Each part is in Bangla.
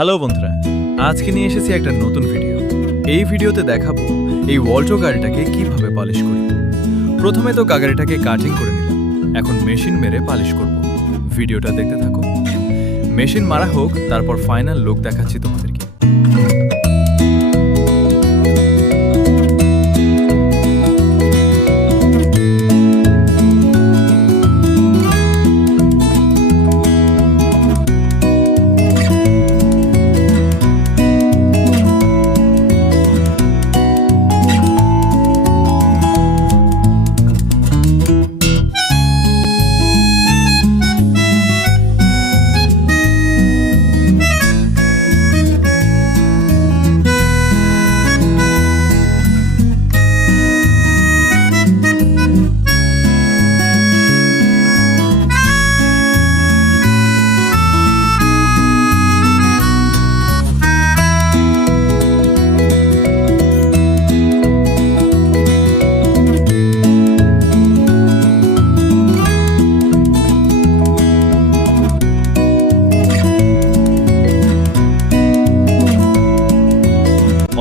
হ্যালো বন্ধুরা, আজকে নিয়ে এসেছি একটা নতুন ভিডিও। এই ভিডিওতে দেখাবো এই ওয়াল্টো গাড়িটাকে কিভাবে পলিশ করি। প্রথমে তো গাড়িটাকে কাটিং করে নিলাম, এখন মেশিন মেরে পলিশ করব। ভিডিওটা দেখতে থাকো। মেশিন মারা হোক, তারপর ফাইনাল লুক দেখাচ্ছি তোমাদেরকে।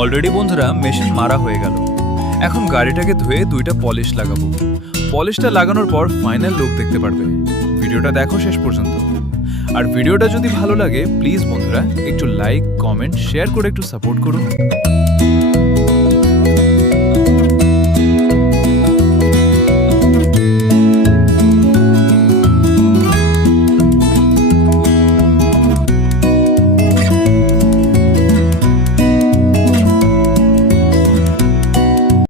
অলরেডি বন্ধুরা মেশিন মারা হয়ে গেল। এখন গাড়িটাকে ধুয়ে দুইটা পলিশ লাগাবো। পলিশটা লাগানোর পর ফাইনাল লুক দেখতে পারবে। ভিডিওটা দেখো শেষ পর্যন্ত। আর ভিডিওটা যদি ভালো লাগে প্লিজ বন্ধুরা একটু লাইক, কমেন্ট, শেয়ার করে একটু সাপোর্ট করুন।